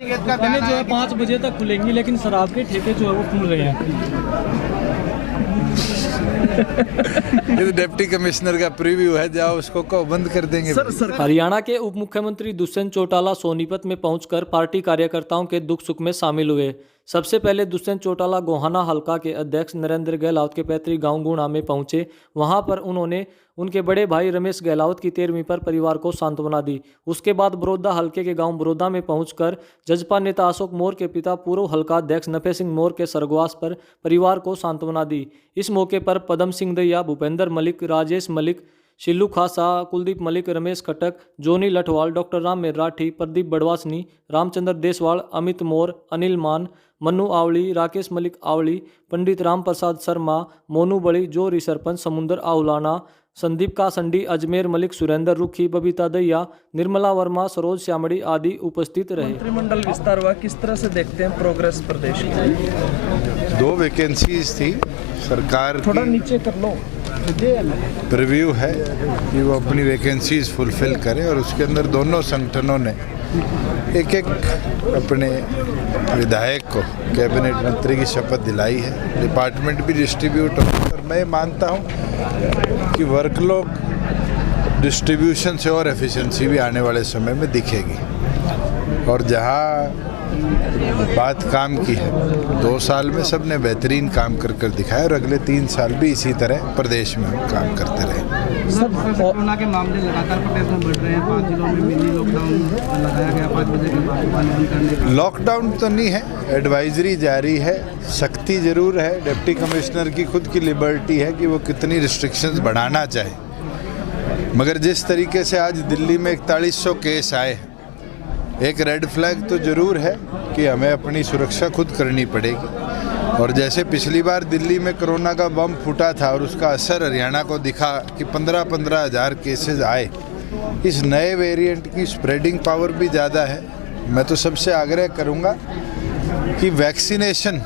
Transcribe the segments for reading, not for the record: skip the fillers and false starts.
दुकानें जो है 5 बजे तक खुलेंगी, लेकिन शराब के ठेके जो है वो खुल रहे हैं। ये तो डिप्टी कमिश्नर का प्रीव्यू है, जाओ उसको कहो बंद कर देंगे। हरियाणा के उप मुख्यमंत्री दुष्यंत चौटाला सोनीपत में पहुंचकर पार्टी कार्यकर्ताओं के दुख सुख में शामिल हुए। सबसे पहले दुष्यंत चौटाला गोहाना हलका के अध्यक्ष नरेंद्र गहलोत के पैतृक गांव गुणा में पहुंचे। वहां पर उन्होंने उनके बड़े भाई रमेश गहलोत की 13वीं पर परिवार को सांत्वना दी। उसके बाद बड़ौदा हलके के गांव बड़ौदा में पहुंचकर जजपा नेता अशोक मोर के पिता पूर्व हलका अध्यक्ष नफे सिंह मोर के स्वर्गवास पर परिवार को सांत्वना दी। इस मौके पर पदम सिंह दैया, भूपेंद्र मलिक, राजेश मलिक, शिल्लू खासा, कुलदीप मलिक, रमेश खटक, जोनी लठवाल, डॉक्टर राम मेराठी, प्रदीप बड़वासनी, रामचंद्र देसवाल, अमित मोर, अनिल मान, मन्नू आवली, राकेश मलिक आवली, पंडित राम प्रसाद शर्मा, मोनू बड़ी, जोरी सरपंच, समुंदर आउलाना, संदीप कासंडी, अजमेर मलिक, सुरेंद्र रुखी, बबीता दैया, निर्मला वर्मा, सरोज श्यामड़ी आदि उपस्थित रहे। मंत्रिमंडल विस्तार हुआ, किस तरह से देखते हैं प्रोग्रेस प्रदेश की? 2 वैकेंसीज थी, सरकार थोड़ा नीचे कर लो। प्रीव्यू है कि वो अपनी वैकेंसीज फुलफिल करें, और उसके अंदर दोनों संगठनों ने एक अपने विधायक को कैबिनेट मंत्री की शपथ दिलाई है। डिपार्टमेंट भी डिस्ट्रीब्यूट हो, और मैं मानता हूँ कि वर्कलोड डिस्ट्रीब्यूशन से और एफिशिएंसी भी आने वाले समय में दिखेगी। और जहाँ बात काम की है, 2 साल में सबने बेहतरीन काम कर दिखाया, और अगले 3 साल भी इसी तरह प्रदेश में हम काम करते रहे। सर, कोरोना के मामले लगातार प्रदेश में बढ़ रहे हैं। 5 जिलों में मिनी लॉकडाउन लगाया गया, 5 बजे के बाद दुकानें बंद करने का। लॉकडाउन तो नहीं है, एडवाइजरी जारी है, सख्ती जरूर है। डिप्टी कमिश्नर की खुद की लिबर्टी है कि वो कितनी रिस्ट्रिक्शंस बढ़ाना चाहे, मगर जिस तरीके से आज दिल्ली में 4100 केस आए, एक रेड फ्लैग तो जरूर है कि हमें अपनी सुरक्षा खुद करनी पड़ेगी। और जैसे पिछली बार दिल्ली में कोरोना का बम फूटा था और उसका असर हरियाणा को दिखा कि 15-15 हज़ार केसेस आए, इस नए वेरिएंट की स्प्रेडिंग पावर भी ज़्यादा है। मैं तो सबसे आग्रह करूँगा कि वैक्सीनेशन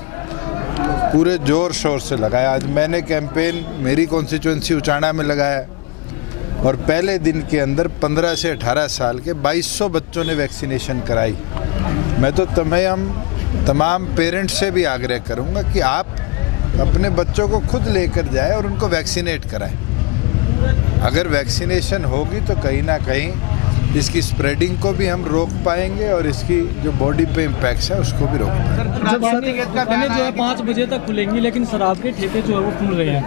पूरे ज़ोर शोर से लगाया। आज मैंने कैंपेन मेरी कॉन्स्टिट्यूएंसी उचाना में लगाया, और पहले दिन के अंदर 15 से 18 साल के 2200 बच्चों ने वैक्सीनेशन कराई। मैं तो तमाम पेरेंट्स से भी आग्रह करूंगा कि आप अपने बच्चों को खुद लेकर जाएं और उनको वैक्सीनेट कराएं। अगर वैक्सीनेशन होगी तो कहीं ना कहीं इसकी स्प्रेडिंग को भी हम रोक पाएंगे, और इसकी जो बॉडी पे इम्पैक्ट है उसको भी रोक पाएंगे। जब दुकानें जो है 5 बजे तक खुलेंगी, लेकिन शराब के ठेके जो है वो खुल रहे हैं।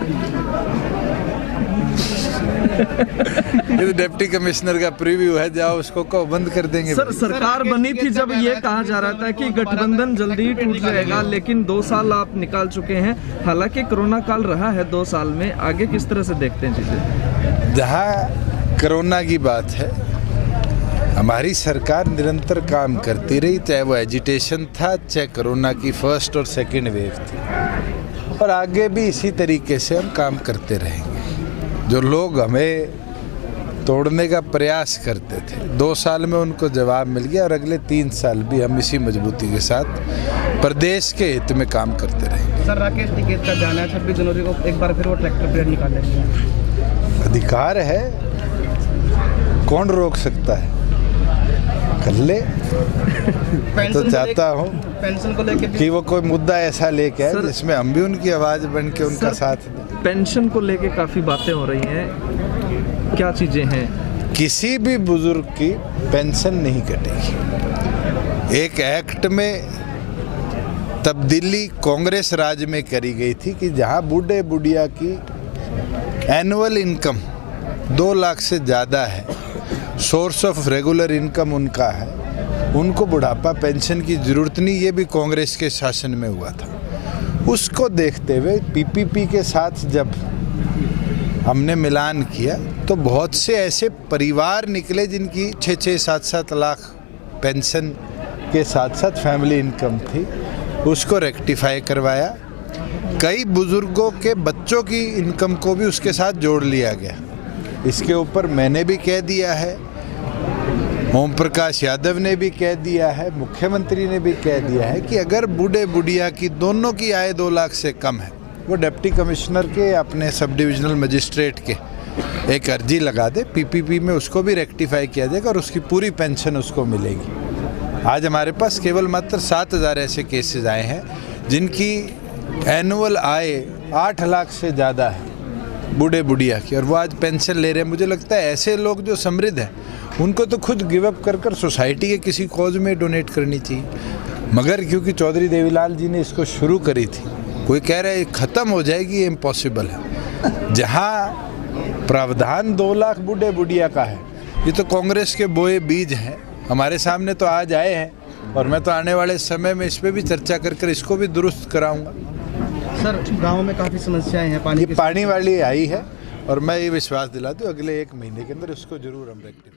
ये तो डिप्टी कमिश्नर का प्रीव्यू है, जाओ उसको कहो बंद कर देंगे। सर, सरकार बनी थी जब ये कहा जा रहा था कि गठबंधन जल्दी ही टूट जाएगा, लेकिन 2 साल आप निकाल चुके हैं। हालांकि कोरोना काल रहा है 2 साल में, आगे किस तरह से देखते हैं चीजें? जहाँ कोरोना की बात है, हमारी सरकार निरंतर काम करती रही, चाहे वो एजिटेशन था, चाहे कोरोना की फर्स्ट और सेकेंड वेव थी, और आगे भी इसी तरीके से हम काम करते रहेंगे। जो लोग हमें तोड़ने का प्रयास करते थे, 2 साल में उनको जवाब मिल गया, और अगले 3 साल भी हम इसी मजबूती के साथ प्रदेश के हित में काम करते रहेंगे। सर, राकेश टिकैत का जाना है 26 जनवरी को, एक बार फिर वो ट्रैक्टर परेड निकालेंगे। अधिकार है, कौन रोक सकता है, कर ले। तो चाहता हूँ पेंशन को लेके कि वो कोई मुद्दा ऐसा लेके आए जिसमें हम भी उनकी आवाज बन के उनका साथ दें। पेंशन को लेके काफी बातें हो रही हैं, क्या चीजें हैं? किसी भी बुजुर्ग की पेंशन नहीं कटेगी। एक एक्ट में तब्दीली कांग्रेस राज में करी गई थी कि जहां बूढ़े बुढ़िया की एनुअल इनकम 2 लाख से ज़्यादा है, सोर्स ऑफ रेगुलर इनकम उनका है, उनको बुढ़ापा पेंशन की ज़रूरत नहीं। ये भी कांग्रेस के शासन में हुआ था। उसको देखते हुए पीपीपी के साथ जब हमने मिलान किया तो बहुत से ऐसे परिवार निकले जिनकी 6-6, 7-7 लाख पेंशन के साथ साथ फैमिली इनकम थी, उसको रेक्टिफाई करवाया। कई बुजुर्गों के बच्चों की इनकम को भी उसके साथ जोड़ लिया गया। इसके ऊपर मैंने भी कह दिया है, ओम प्रकाश यादव ने भी कह दिया है, मुख्यमंत्री ने भी कह दिया है कि अगर बूढ़े बुढ़िया की दोनों की आय 2 लाख से कम है, वो डिप्टी कमिश्नर के अपने सब डिविजनल मजिस्ट्रेट के एक अर्जी लगा दे, पीपीपी में उसको भी रेक्टिफाई किया जाएगा और उसकी पूरी पेंशन उसको मिलेगी। आज हमारे पास केवल मात्र 7,000 ऐसे केसेस आए हैं जिनकी एनुअल आय 8 लाख से ज़्यादा है बूढ़े बुढ़िया की, और वो आज पेंशन ले रहे हैं। मुझे लगता है ऐसे लोग जो समृद्ध हैं उनको तो खुद गिव अप कर सोसाइटी के किसी कॉज में डोनेट करनी चाहिए, मगर क्योंकि चौधरी देवीलाल जी ने इसको शुरू करी थी, कोई कह रहा है ख़त्म हो जाएगी, ये इम्पॉसिबल है। जहाँ प्रावधान 2 लाख बूढ़े बुढ़िया का है, ये तो कांग्रेस के बोए बीज हैं, हमारे सामने तो आज आए हैं, और मैं तो आने वाले समय में इस पर भी चर्चा कर इसको भी दुरुस्त कराऊंगा। सर, गांव में काफ़ी समस्याएं हैं, पानी वाली आई है, और मैं ये विश्वास दिला दूं अगले 1 महीने के अंदर उसको जरूर हम रेक्टिफाई